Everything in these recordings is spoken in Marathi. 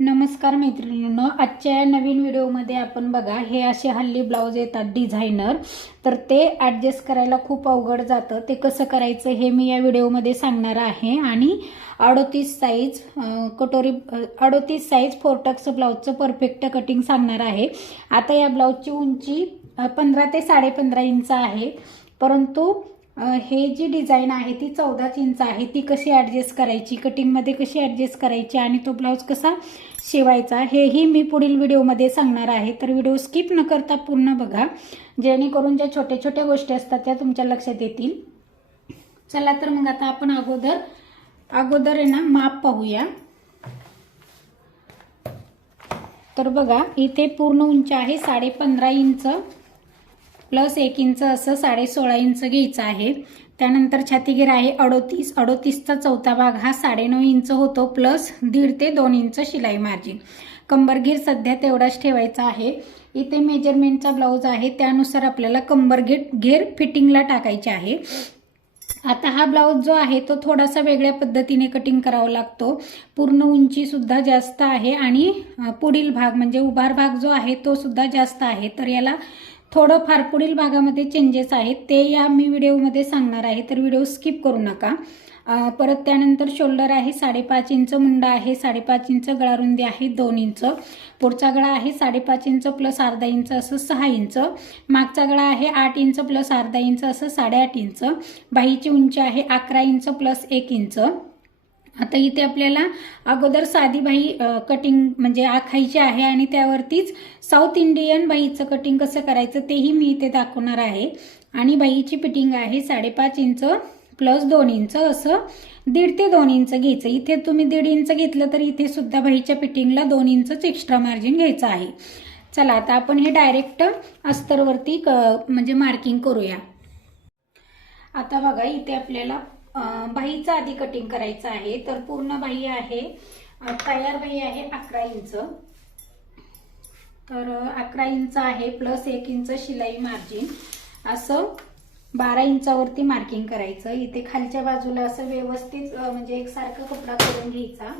नमस्कार मैत्रिणींनो आजच्या या नवीन व्हिडिओमध्ये आपण बघा हे असे हल्ली ब्लाऊज येतात डिझायनर. तर ते ॲडजस्ट करायला खूप अवघड जातं. ते कसं करायचं हे मी या व्हिडिओमध्ये सांगणार आहे. आणि अडोतीस साईज कटोरी अडोतीस साईज फोरटक्स ब्लाऊजचं परफेक्ट कटिंग सांगणार आहे. आता या ब्लाऊजची उंची पंधरा ते साडेपंधरा इंच आहे. परंतु हे जी डिझाईन आहे ती चौदाच इंच आहे. ती कशी ॲडजस्ट करायची? कटिंगमध्ये कशी ॲडजस्ट करायची? आणि तो ब्लाऊज कसा शिवायचा? हेही मी पुढील व्हिडिओमध्ये सांगणार आहे. तर व्हिडिओ स्किप न करता पूर्ण बघा. जेणेकरून ज्या छोट्या छोट्या गोष्टी असतात त्या तुमच्या लक्षात येतील. चला तर मग आता आपण अगोदर अगोदर आहे ना माप पाहूया. तर बघा इथे पूर्ण उंची आहे साडे पंधरा इंच. प्लस एक इंच असं साडे सोळा इंच घ्यायचं आहे. त्यानंतर छातीगीर आहे अडोतीस. अडोतीसचा चौथा भाग हा साडेनऊ इंच होतो प्लस दीड ते दोन इंच शिलाई मार्जिन. कंबरगीर सध्या तेवढाच ठेवायचा आहे. इथे मेजरमेंटचा ब्लाऊज आहे. त्यानुसार आपल्याला कंबरगीर घेर फिटिंगला टाकायचे आहे. आता हा ब्लाऊज जो आहे तो थोडासा वेगळ्या पद्धतीने कटिंग करावा लागतो. पूर्ण उंचीसुद्धा जास्त आहे आणि पुढील भाग म्हणजे उभार भाग जो आहे तो सुद्धा जास्त आहे. तर याला थोडं फार पुढील भागामध्ये चेंजेस आहेत. ते या मी व्हिडिओमध्ये सांगणार आहे. तर व्हिडिओ स्किप करू नका. परत त्यानंतर शोल्डर आहे साडेपाच इंच मुंडा आहे साडेपाच इंच गळारुंदी आहे दोन इंच. पुढचा गळा आहे साडेपाच इंच प्लस अर्धा इंच असं सहा इंच. मागचा गळा आहे आठ इंच प्लस अर्धा इंच असं साडेआठ इंच. बाहीची उंची आहे अकरा इंच प्लस एक इंच. आता इथे आपल्याला अगोदर साधी बाई कटिंग म्हणजे आखायची आहे आणि त्यावरतीच साऊथ इंडियन बाईचं कटिंग कसं करायचं तेही मी इथे दाखवणार आहे. आणि बाईची फिटिंग आहे साडेपाच इंच प्लस दोन इंच असं दीड ते दोन इंच घ्यायचं. इथे तुम्ही दीड इंच घेतलं तर इथे सुद्धा बाईच्या फिटिंगला दोन इंचच एक्स्ट्रा मार्जिन घ्यायचं आहे. चला आता आपण हे डायरेक्ट अस्तरवरती क म्हणजे मार्किंग करूया. आता बघा इथे आपल्याला बाहीचं आधी कटिंग करायचं आहे. तर पूर्ण बाही आहे तयार बाही आहे अकरा इंच. तर अकरा इंच आहे प्लस एक इंच शिलाई मार्जिन असं बारा इंचावरती मार्किंग करायचं. इथे खालच्या बाजूला असं व्यवस्थित म्हणजे एकसारखा कपडा करून घ्यायचा.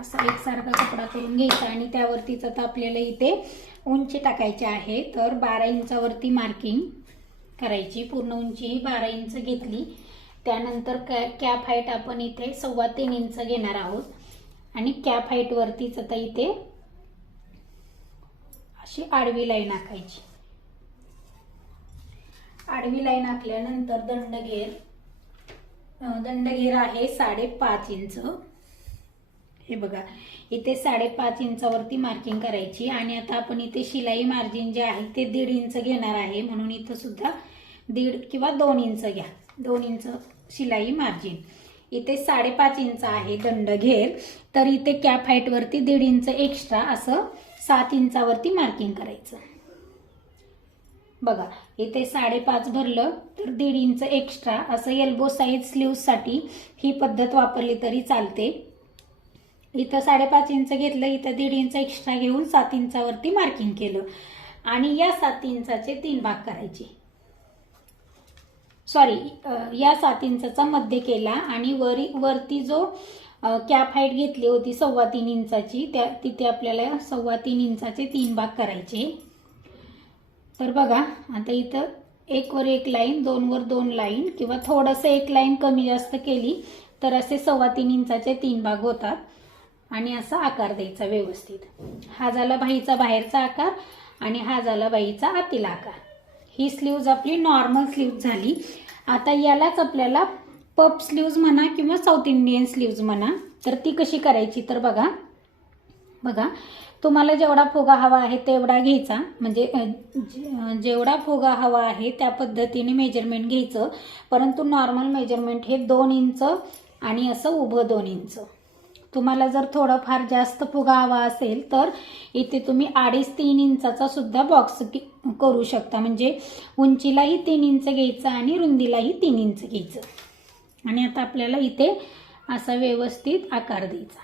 असा एकसारखा कपडा करून घ्यायचा आणि त्यावरतीच आता आपल्याला इथे उंची टाकायची आहे. तर बारा इंचावरती मार्किंग करायची. पूर्ण उंची ही बारा इंच घेतली. त्यानंतर कॅ कॅप हाईट आपण इथे सव्वा तीन इंच घेणार आहोत. आणि कॅप हाईटवरतीच आता इथे अशी आडवी लाईन आखायची. आडवी लाईन आखल्यानंतर दंडघेर अं, दंडघेर आहे साडेपाच इंच. हे बघा इथे साडेपाच इंचावरती मार्किंग करायची आणि आता आपण इथे शिलाई मार्जिन जे आहे ते दीड इंच घेणार आहे. म्हणून इथं सुद्धा दीड किंवा दोन इंच घ्या. दोन इंच शिलाई मार्जिन इथे साडेपाच इंच आहे दंड घेर. तर इथे कॅप हाईटवरती दीड इंच एक्स्ट्रा असं सात इंचावरती मार्किंग करायचं. बघा इथे साडेपाच भरलं तर दीड इंच एक्स्ट्रा असं एल्बो साईज स्लीव्हसाठी ही पद्धत वापरली तरी चालते. इथं साडेपाच इंच घेतलं इथं दीड इंच एक्स्ट्रा घेऊन सात इंचावरती मार्किंग केलं. आणि या सात इंचाचे तीन भाग करायचे. सॉरी या सात इंचाचा मध्य केला आणि वरी वरती जो कॅप हाईट घेतली होती सव्वा तीन इंचाची त्या तिथे आपल्याला सव्वा तीन इंचाचे तीन भाग करायचे. तर बघा आता इथं एक वर एक लाईन दोन वर दोन लाईन किंवा थोडंसं एक लाईन कमी जास्त केली तर असे सव्वा तीन इंचाचे तीन भाग होतात. आणि असा आकार द्यायचा व्यवस्थित. हा झाला बाईचा बाहेरचा आकार आणि हा झाला बाईचा आतील आकार. ही स्लीव्ज आपली नॉर्मल स्लीव्ज झाली. आता यालाच आपल्याला पप स्लीव्ज म्हणा किंवा साऊथ इंडियन स्लीव्ज म्हणा तर ती कशी करायची तर बघा. बघा तुम्हाला जेवढा फुगा हवा आहे तेवढा घ्यायचा. म्हणजे जेवढा फुगा हवा आहे त्या पद्धतीने मेजरमेंट घ्यायचं. परंतु नॉर्मल मेजरमेंट हे दोन इंच आणि असं उभं दोन इंच. तुम्हाला जर थोडंफार जास्त फुगा हवा असेल तर इथे तुम्ही अडीच तीन इंचाचा सुद्धा बॉक्स करू शकता. म्हणजे उंचीलाही तीन इंच घ्यायचं आणि रुंदीलाही तीन इंच घ्यायचं. आणि आता आपल्याला इथे असा व्यवस्थित आकार द्यायचा.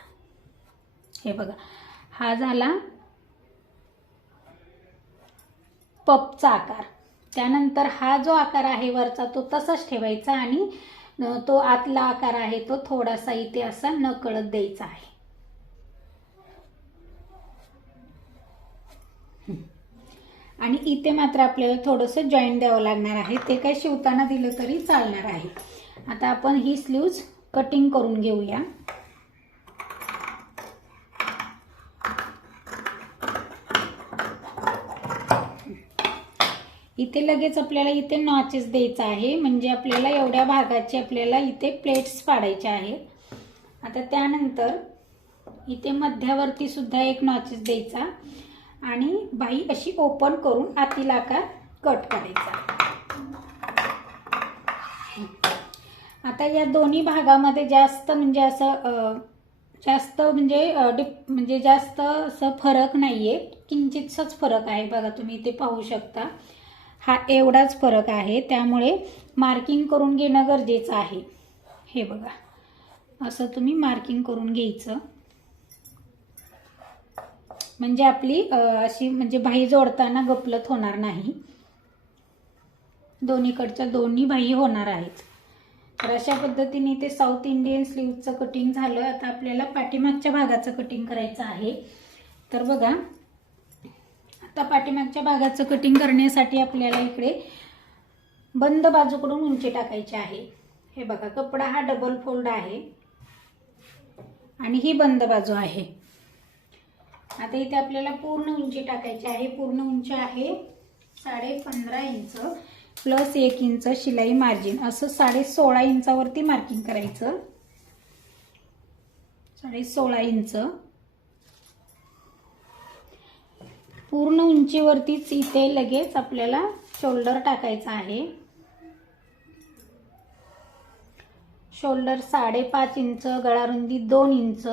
हे बघा. हा झाला पपचा आकार. त्यानंतर हा जो आकार आहे वरचा तो तसाच ठेवायचा आणि तो आतला आकार आहे तो थोडासा इथे असा न कळत द्यायचा आहे. आणि इथे मात्र आपल्याला थोडंसं जॉईंट द्यावं लागणार आहे. ते काय शिवताना दिलं तरी चालणार आहे. आता आपण ही स्लीव्ज कटिंग करून घेऊया. इथे लगेच आपल्याला इथे नॉचेस द्यायचा आहे. म्हणजे आपल्याला एवढ्या भागाचे आपल्याला इथे प्लेट्स पाडायचे आहेत. आता त्यानंतर इथे मध्यावरती सुद्धा एक नॉचेस द्यायचा. आणि बाई अशी ओपन करून आतील आकार कट करायचा. आता या दोन्ही भागामध्ये जास्त म्हणजे असं जास्त म्हणजे डिप म्हणजे जास्त असं फरक नाहीये. किंचितसाच फरक आहे बघा तुम्ही इथे पाहू शकता. हा एवढाच फरक आहे. त्यामुळे मार्किंग करून घेणं गरजेचं आहे. हे बघा. असं तुम्ही मार्किंग करून घ्यायचं. म्हणजे आपली अशी म्हणजे भाई जोडताना गपलत होणार नाही. दोन्हीकडच्या दोन्ही भाई होणार आहेत. तर अशा पद्धतीने ते साऊथ इंडियन स्लीवचं कटिंग झालं. आता आपल्याला पाठीमागच्या भागाचं कटिंग करायचं आहे. तर बघा आता पाठीमागच्या भागाचं कटिंग करण्यासाठी आपल्याला इकडे बंद बाजूकडून उंची टाकायची आहे. हे बघा कपडा हा डबल फोल्ड आहे. आणि ही बंद बाजू आहे. आता इथे आपल्याला पूर्ण उंची टाकायची आहे. पूर्ण उंची आहे साडे पंधरा इंच प्लस एक इंच शिलाई मार्जिन असं साडे सोळा इंचावरती मार्किंग करायचं. साडे सोळा इंच. पूर्ण उंचीवरतीच इथे लगेच आपल्याला शोल्डर टाकायचा आहे. शोल्डर साडेपाच इंच गळारुंदी दोन इंच.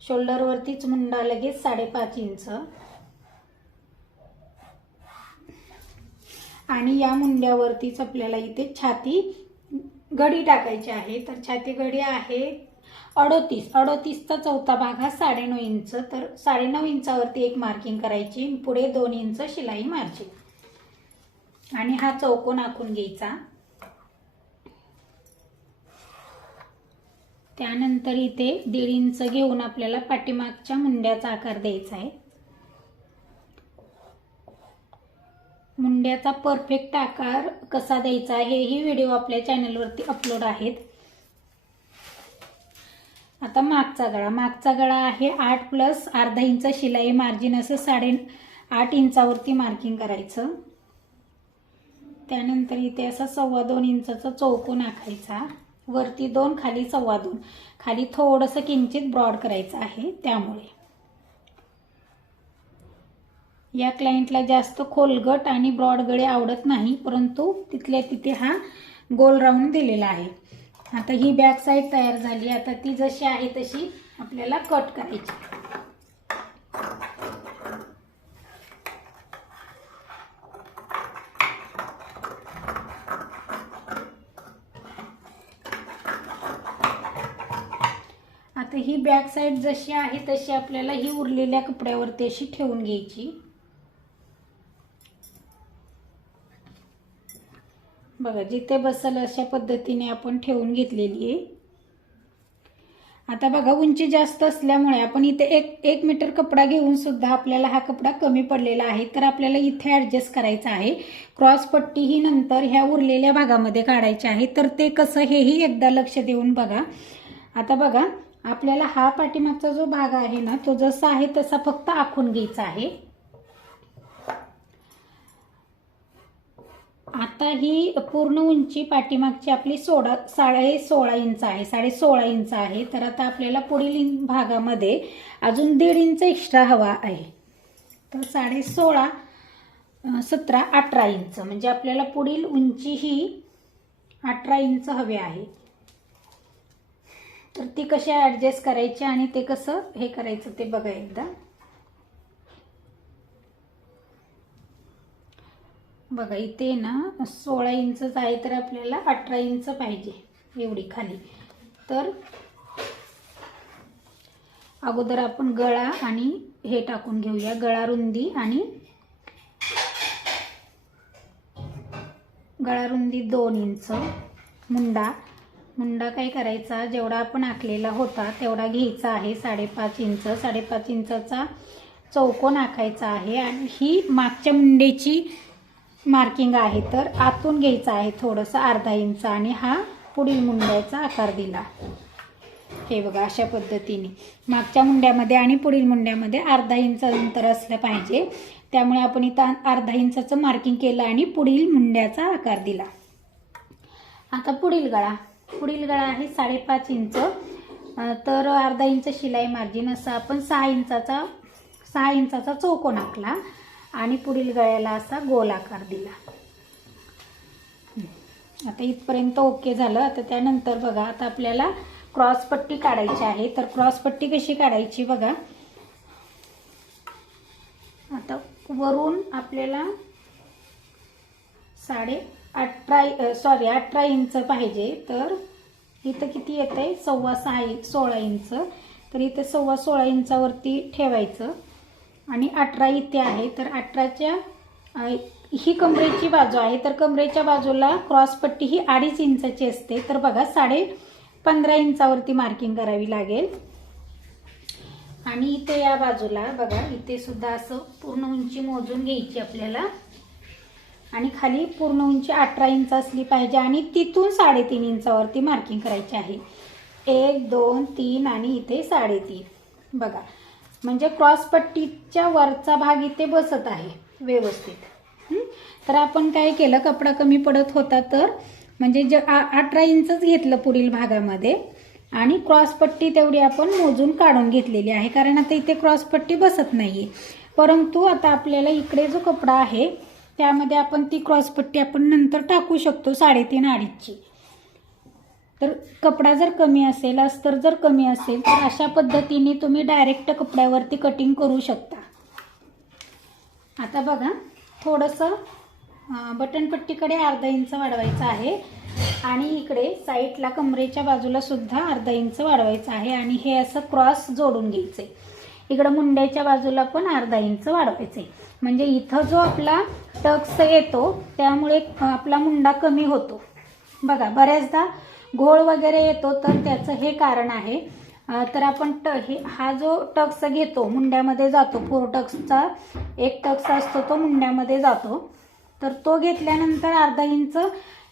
शोल्डरवरतीच मुंडा लगेच साडेपाच इंच. आणि या मुंड्यावरतीच आपल्याला इथे छाती गडी टाकायची आहे. तर छाती गडी आहे अडोतीस. अडोतीसचा चौथा भाग हा साडेनऊ इंच. तर साडेनऊ इंचावरती एक मार्किंग करायची पुढे दोन इंच शिलाई मारची आणि हा चौकोन आखून घ्यायचा. त्यानंतर इथे दीड इंच घेऊन आपल्याला पाठीमागच्या मुंड्याचा आकार द्यायचा आहे. मुंड्याचा परफेक्ट आकार कसा द्यायचा हेही व्हिडिओ आपल्या चॅनलवरती अपलोड आहेत. आता मागचा गळा. मागचा गळा आहे आठ प्लस अर्धा इंच शिलाई मार्जिन असं साडे आठ इंचावरती मार्किंग करायचं. त्यानंतर इथे असा सव्वा दोन इंचाचा चौकोन आखायचा. वरती दोन खाली सव्वा दोन. खाली थोडंसं किंचित ब्रॉड करायचं आहे त्यामुळे. या क्लायंटला जास्त खोलगट आणि ब्रॉड गळे आवडत नाही परंतु तिथल्या तिथे हा गोल राऊंड दिलेला आहे. आता ही बॅक साईड तयार झाली. आता ती जशी आहे तशी आपल्याला कट करायची. आता ही बॅक साईड जशी आहे तशी आपल्याला ही उरलेल्या कपड्यावरती अशी ठेवून घ्यायची. बघा जिथे बसल अशा पद्धतीने आपण ठेवून घेतलेली आहे. आता बघा उंची जास्त असल्यामुळे आपण इथे एक एक मीटर कपडा घेऊन सुद्धा आपल्याला हा कपडा कमी पडलेला आहे. तर आपल्याला इथे ॲडजस्ट करायचा आहे. क्रॉस पट्टी ही नंतर ह्या उरलेल्या भागामध्ये काढायची आहे. तर ते कसं हेही एकदा लक्ष देऊन बघा. आता बघा आपल्याला हा पाठीमागचा जो भाग आहे ना तो जसा आहे तसा फक्त आखून घ्यायचा आहे. आता ही पूर्ण उंची पाठीमागची आपली सोळा साडे सोळा इंच आहे साडे सोळा इंच आहे. तर आता आपल्याला पुढील भागामध्ये अजून दीड इंच एक्स्ट्रा हवा आहे. तर साडे सोळा सतरा अठरा इंच. म्हणजे आपल्याला पुढील उंची ही अठरा इंच हवी आहे. तर ती कशी ॲडजस्ट करायची आणि ते कसं हे करायचं ते बघा एकदा. बघा इथे ना सोळा इंचच आहे तर आपल्याला अठरा इंच पाहिजे एवढी खाली. तर अगोदर आपण गळा आणि हे टाकून घेऊया गळा रुंदी आणि गळा रुंदी दोन इंच. मुंडा मुंडा काय करायचा जेवढा आपण आखलेला होता तेवढा घ्यायचा आहे साडेपाच इंच. साडेपाच इंचाचा चौकोन आखायचा आहे आणि ही मागच्या मुंडेची मार्किंग आहे तर आतून घ्यायचं आहे थोडंसं अर्धा इंच आणि हा पुढील मुंड्याचा आकार दिला. हे बघा अशा पद्धतीने. मागच्या मुंड्यामध्ये आणि पुढील मुंड्यामध्ये अर्धा इंच अंतर असलं पाहिजे. त्यामुळे आपण इथं अर्धा इंचाचं मार्किंग केलं आणि पुढील मुंड्याचा आकार दिला. आता पुढील गळा. पुढील गळा आहे साडेपाच इंच. तर अर्धा इंच शिलाई मार्जिन असं आपण सहा इंचाचा सहा इंचाचा चौकोन आखला. आणि पुढील गळ्याला असा गोल आकार दिला. आता इथपर्यंत ओके झालं. आता त्यानंतर बघा आता आपल्याला क्रॉस पट्टी काढायची आहे. तर क्रॉस पट्टी कशी काढायची बघा. आता वरून आपल्याला साडे अठरा सॉरी अठरा इंच पाहिजे. तर इथं किती येत आहे सव्वा सहा सोळा इंच. तर इथं सव्वा सोळा इंचावरती ठेवायचं. आणि अठरा इथे आहे तर अठराच्या ही कमरेची बाजू आहे तर कमरेच्या बाजूला क्रॉसपट्टी ही अडीच इंचाची असते तर बघा साडे पंधरा इंचावरती मार्किंग करावी लागेल. आणि इथे या बाजूला बघा इथे सुद्धा असं पूर्ण उंची मोजून घ्यायची आपल्याला. आणि खाली पूर्ण उंची अठरा इंच असली पाहिजे आणि तिथून साडेतीन इंचावरती मार्किंग करायची आहे. एक दोन तीन आणि इथे साडेतीन. बघा म्हणजे क्रॉसपट्टीच्या वरचा भाग इथे बसत आहे व्यवस्थित. तर आपण काय केलं कपडा कमी पडत होता तर म्हणजे ज आ- अठरा इंचच घेतलं पुढील भागामध्ये आणि क्रॉसपट्टी तेवढी आपण मोजून काढून घेतलेली आहे कारण आता इथे क्रॉसपट्टी बसत नाही परंतु आता आपल्याला इकडे जो कपडा आहे त्यामध्ये आपण ती क्रॉसपट्टी आपण नंतर टाकू शकतो साडेतीन अडीचची. तर कपडा जर कमी असेल अस्तर जर कमी असेल तर अशा पद्धतीने तुम्ही डायरेक्ट कपड्यावरती कटिंग करू शकता. आता बघा थोडंसं बटनपट्टीकडे अर्धा इंच वाढवायचं आहे आणि इकडे साईडला कमरेच्या बाजूला सुद्धा अर्धा इंच वाढवायचं आहे आणि हे असं क्रॉस जोडून घ्यायचं आहे इकडं मुंड्याच्या बाजूला पण अर्धा इंच वाढवायचं आहे म्हणजे इथं जो आपला टक्स येतो त्यामुळे आपला मुंडा कमी होतो. बघा बऱ्याचदा घोळ वगैरे येतो तर त्याचं हे कारण आहे. तर आपण ट हे हा जो टक्स घेतो मुंड्यामध्ये जातो फोर टक्सचा एक टक्स असतो तो मुंड्यामध्ये जातो. तर तो घेतल्यानंतर अर्धा इंच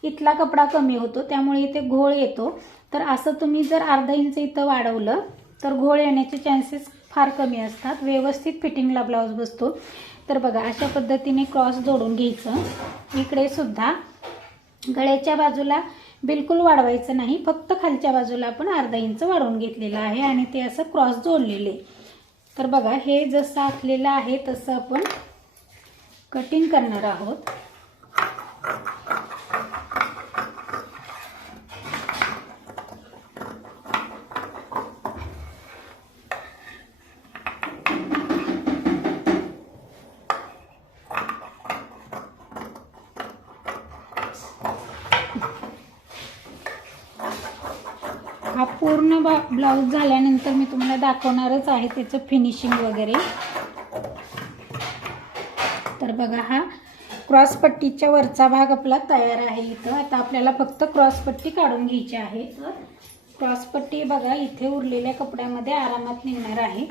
इथला कपडा कमी होतो त्यामुळे इथे घोळ येतो. तर असं तुम्ही जर अर्धा इंच इथं वाढवलं तर घोळ येण्याचे चान्सेस फार कमी असतात. व्यवस्थित फिटिंगला ब्लाऊज बसतो. तर बघा अशा पद्धतीने क्रॉस जोडून घ्यायचं. इकडे सुद्धा गळ्याच्या बाजूला बिलकुल वाढवायचं नाही. फक्त खालच्या बाजूला आपण अर्धा इंच वाढवून घेतलेलं आहे आणि ते असं क्रॉस जोडलेले. तर बघा हे जसं आखलेलं आहे तसं आपण कटिंग करणार आहोत हा पूर्ण बा ब्लाऊज झाल्यानंतर मी तुम्हाला दाखवणारच आहे त्याचं फिनिशिंग वगैरे. तर बघा हा क्रॉसपट्टीच्या वरचा भाग आपला तयार आहे इथं. आता आपल्याला फक्त क्रॉसपट्टी काढून घ्यायची आहे. तर क्रॉसपट्टी बघा इथे उरलेल्या कपड्यामध्ये आरामात निघणार आहे.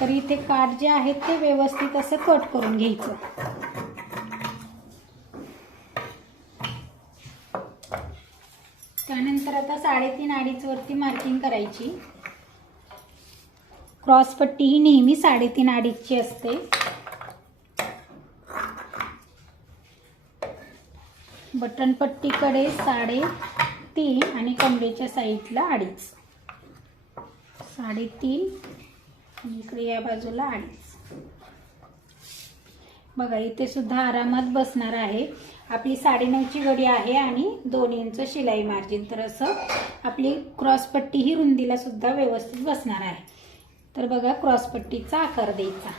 तर इथे काठ जे आहेत ते व्यवस्थित असं कट करून घ्यायचं. त्यानंतर आता साडेतीन अडीच वरती मार्किंग करायची. क्रॉसपट्टी ही नेहमी साडेतीन अडीचची असते. बटनपट्टीकडे साडे तीन आणि कमरेच्या साईडला अडीच. साडेतीन आणि इकडे या बाजूला अडीच. बघा इथे सुद्धा आरामात बसणार आहे. आपली साडेनऊची गडी आहे आणि दोन इंच शिलाई मार्जिन. तर असं आपली क्रॉसपट्टी ही रुंदीला सुद्धा व्यवस्थित बसणार आहे. तर बघा क्रॉसपट्टीचा आकार द्यायचा.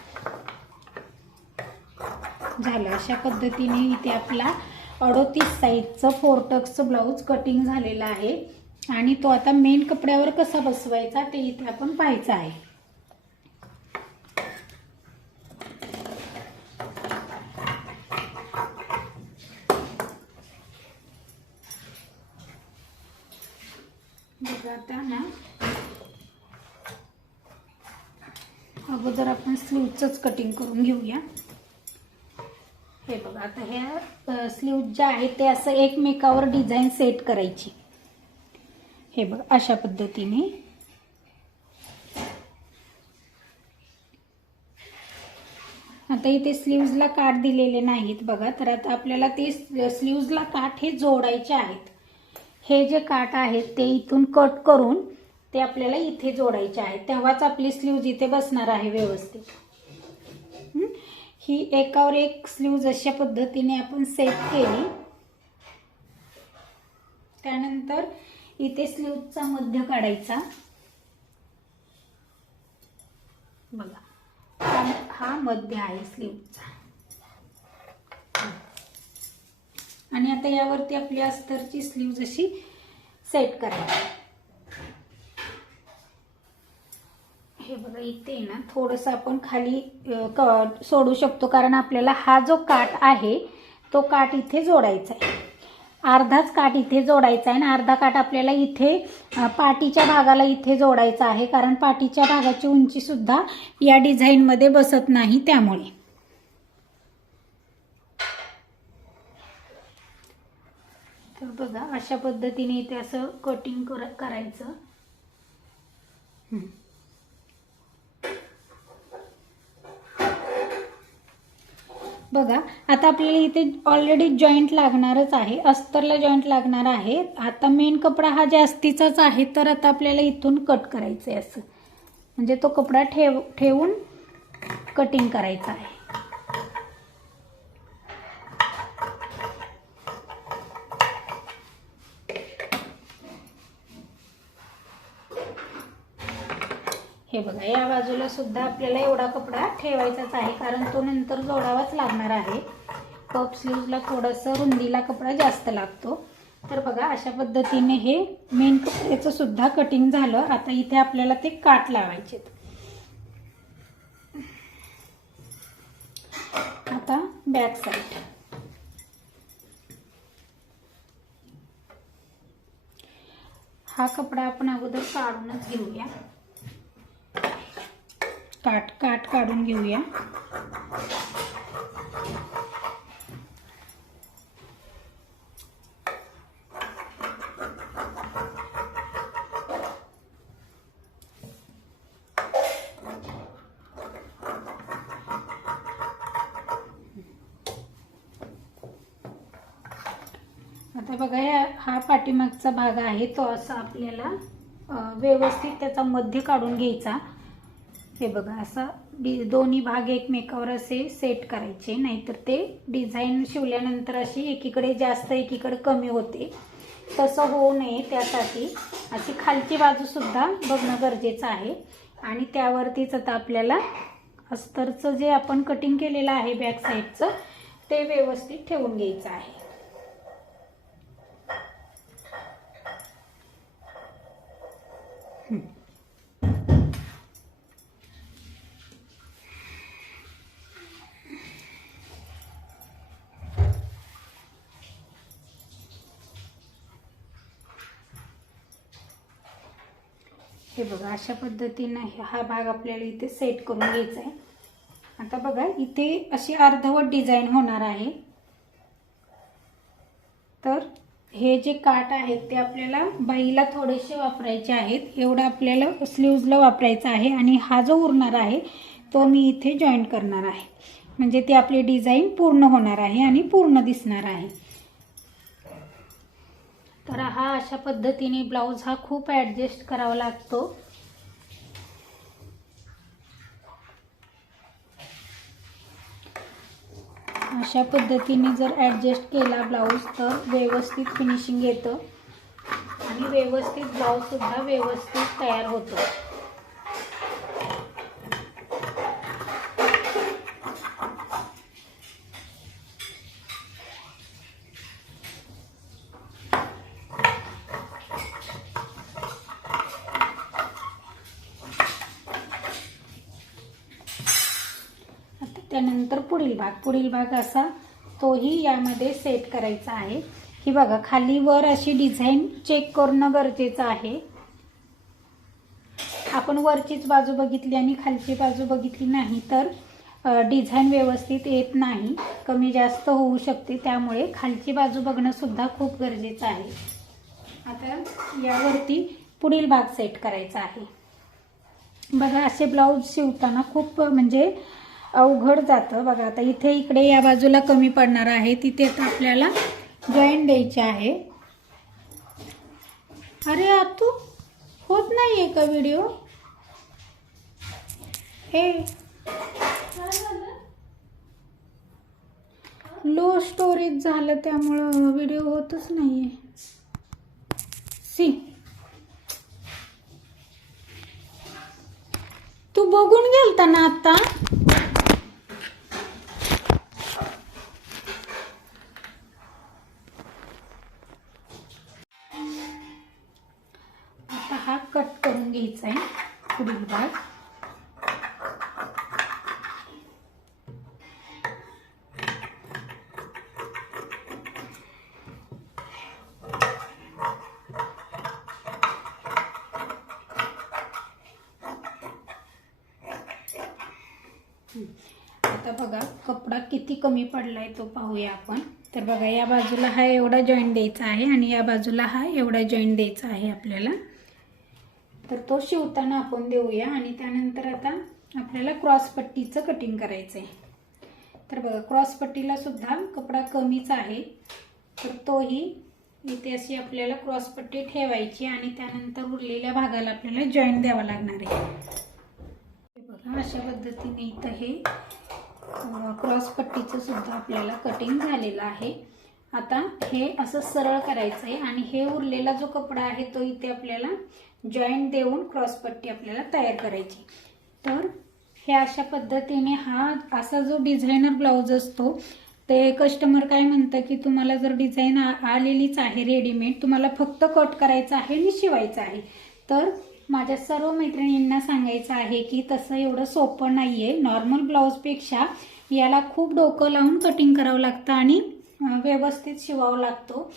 झालं. अशा पद्धतीने इथे आपला अडोतीस साईजचं फोरटक्सचं ब्लाऊज कटिंग झालेलं आहे. आणि तो आता मेन कपड्यावर कसा बसवायचा ते इथे आपण पाहायचं आहे बघा आता ना अगोदर आपण स्लीवचंच कटिंग करून घेऊया. हे बघा आता ह्या स्लीव ज्या आहेत ते असं एकमेकावर डिझाईन सेट करायची. हे बघ अशा पद्धतीने. आता इथे स्लीव्जला काठ दिलेले नाहीत बघा तर आता आपल्याला ते स्लीव्जला काठ हे जोडायचे आहेत. हे जे काठ आहेत ते इथून कट करून ते आपल्याला इथे जोडायचे आहे तेव्हाच आपली स्लीव्ज इथे बसणार आहे व्यवस्थित. ही? एकावर एक स्लीव्ज अशा पद्धतीने आपण सेट केली. त्यानंतर इथे स्लीव्जचा मध्य काढायचा. बघा. हा- हा मध्य आहे स्लीवचा आणि आता यावरती आपली अस्तरची स्लीव्ज अशी सेट करायची. बघा इथे ना थोडंसं आपण खाली क- सोडू शकतो. कारण आपल्याला हा जो काठ आहे तो काठ इथे जोडायचा आहे. अर्धाच काठ इथे जोडायचा आहे आणि अर्धा काठ आपल्याला इथे पाठीच्या भागाला इथे जोडायचा आहे. कारण पाठीच्या भागाची उंची सुद्धा या डिझाईनमध्ये बसत नाही त्यामुळे. तर बघा अशा पद्धतीने इथे असं कटिंग कर करायचं. बघा आता आपल्याला इथे ऑलरेडी जॉईंट लागणारच आहे अस्तरला जॉईंट लागणार आहे. आता मेन कपडा हा जास्तीचाच आहे तर आता आपल्याला इथून कट करायचं आहे असं. म्हणजे तो कपडा ठेव ठेवून कटिंग करायचा आहे. हे बघा या बाजूला सुद्धा आपल्याला एवढा कपडा ठेवायचाच आहे कारण तो नंतर जोडावाच लागणार आहे. कप स्लीवला थोडंसं रुंदीला कपडा जास्त लागतो. तर बघा अशा पद्धतीने हे मेन कपड्याचं सुद्धा कटिंग झालं. आता इथे आपल्याला ते काट लावायचे आता बॅक साईड हा कपडा आपण अगोदर काढूनच घेऊया. काट काट काढून घेऊया. आता बघा या हा पाठीमागचा भाग आहे तो असा आपल्याला व्यवस्थित त्याचा मध्य काढून घ्यायचा. हे बघा असा डि दोन्ही भाग एकमेकावर असे सेट करायचे नाहीतर ते डिझाईन शिवल्यानंतर अशी एकीकडे जास्त एकीकडे कमी होते. तसं होऊ नये त्यासाठी. अशी खालची बाजूसुद्धा बघणं गरजेचं आहे. आणि त्यावरतीच आता आपल्याला अस्तरचं जे आपण कटिंग केलेलं आहे बॅक साईडचं ते व्यवस्थित ठेवून घ्यायचं आहे. हे बघा अशा पद्धतीनं हा भाग आपल्याला इथे सेट करून घ्यायचा आहे. आता बघा इथे अशी अर्धवट डिझाईन होणार आहे. तर हे जे काट आहेत ते आपल्याला बाईला थोडेसे वापरायचे आहेत. एवढं आपल्याला स्लीव्जला वापरायचं आहे आणि हा जो उरणार आहे तो मी इथे जॉईन करणार आहे. म्हणजे ती आपली डिझाईन पूर्ण होणार आहे आणि पूर्ण दिसणार आहे. तर हा अशा पद्धतीने ब्लाऊज हा खूप ॲडजस्ट करावा लागतो. अशा पद्धतीने जर ॲडजस्ट केला ब्लाऊज तर व्यवस्थित फिनिशिंग येतं. आणि व्यवस्थित ब्लाऊजसुद्धा व्यवस्थित तयार होतो आता त्यानंतर पुढील भाग पुढील भाग असा तोही यामध्ये सेट करायचा आहे. की बघा खाली वर अशी डिझाईन चेक करणं गरजेचं आहे. आपण वरचीच बाजू बघितली आणि खालची बाजू बघितली नाही तर डिझाईन व्यवस्थित येत नाही. कमी जास्त होऊ शकते त्यामुळे खालची बाजू बघणं सुद्धा खूप गरजेचं आहे. आता यावरती पुढील भाग सेट करायचा आहे. बघा असे ब्लाऊज शिवताना खूप म्हणजे अवघड जातं. बघा आता इथे इकडे या बाजूला कमी पडणार आहे. तिथे आता आपल्याला जॉईंट द्यायचे आहे. अरे आतू होत नाही आहे का व्हिडिओ हे. लो स्टोरेज झालं त्यामुळं व्हिडिओ होतच नाही आहे सी तू बघून गेलता ना आता? घ्यायचा आहे पुढील भाग आता बघा कपडा किती कमी पडलाय तो पाहूया आपण. तर बघा या बाजूला हा एवढा जॉईंट द्यायचा आहे आणि या बाजूला हा एवढा जॉईंट द्यायचा आहे आपल्याला. तो शिवताना आपण देऊया आणि त्यानंतर आता आपल्याला क्रॉस पट्टीचं कटिंग करायचं आहे तर बघा क्रॉस पट्टीला सुद्धा कपडा कमीच आहे. तर तोही इथे अशी आपल्याला क्रॉस पट्टी ठेवायची आणि त्यानंतर उरलेल्या भागाला आपल्याला जॉईंट द्यावा लागणार आहे. बघा अशा पद्धतीने इथं हे क्रॉस पट्टीचं सुद्धा आपल्याला कटिंग झालेलं आहे. आता हे असं सरळ करायचं आहे आणि हे उरलेला जो कपडा आहे तो इथे आपल्याला जॉईंट देऊन क्रॉसपट्टी आपल्याला तयार करायची. तर हे अशा पद्धतीने हा असा जो डिझायनर ब्लाऊज असतो ते कस्टमर काय म्हणतं की तुम्हाला जर डिझाईन आलेलीच आहे रेडीमेड तुम्हाला फक्त कट करायचं आहे आणि शिवायचं आहे. तर माझ्या सर्व मैत्रिणींना सांगायचं आहे की तसं एवढं सोपं नाही आहे नॉर्मल ब्लाऊजपेक्षा याला खूप डोकं लावून कटिंग करावं लागतं आणि व्यवस्थित शिवावं लागतो.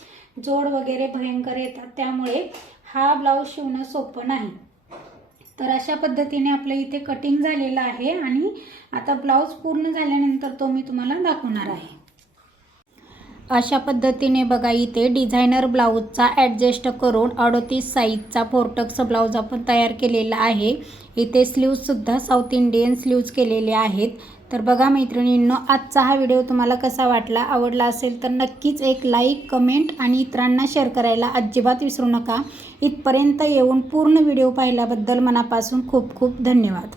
जोड वगैरे भयंकर येतात. त्यामुळे हा ब्लाऊज शिवणं सोपं नाही. तर अशा पद्धतीने आपलं इथे कटिंग झालेलं आहे आणि आता ब्लाऊज पूर्ण झाल्यानंतर तो मी तुम्हाला दाखवणार आहे. अशा पद्धतीने बघा इथे डिझायनर ब्लाऊजचा ॲडजस्ट करून अडोतीस साईजचा फोर्टक्स ब्लाऊज आपण तयार केलेला आहे. इथे स्लीव्जसुद्धा साऊथ इंडियन स्लीव्ज केलेले आहेत. तर बघा मैत्रिणींनो आजचा हा व्हिडिओ तुम्हाला कसा वाटला आवडला असेल तर नक्कीच एक लाईक कमेंट आणि इतरांना शेअर करायला अजिबात विसरू नका. इथपर्यंत येऊन पूर्ण व्हिडिओ पाहिल्याबद्दल मनापासून खूप खूप धन्यवाद.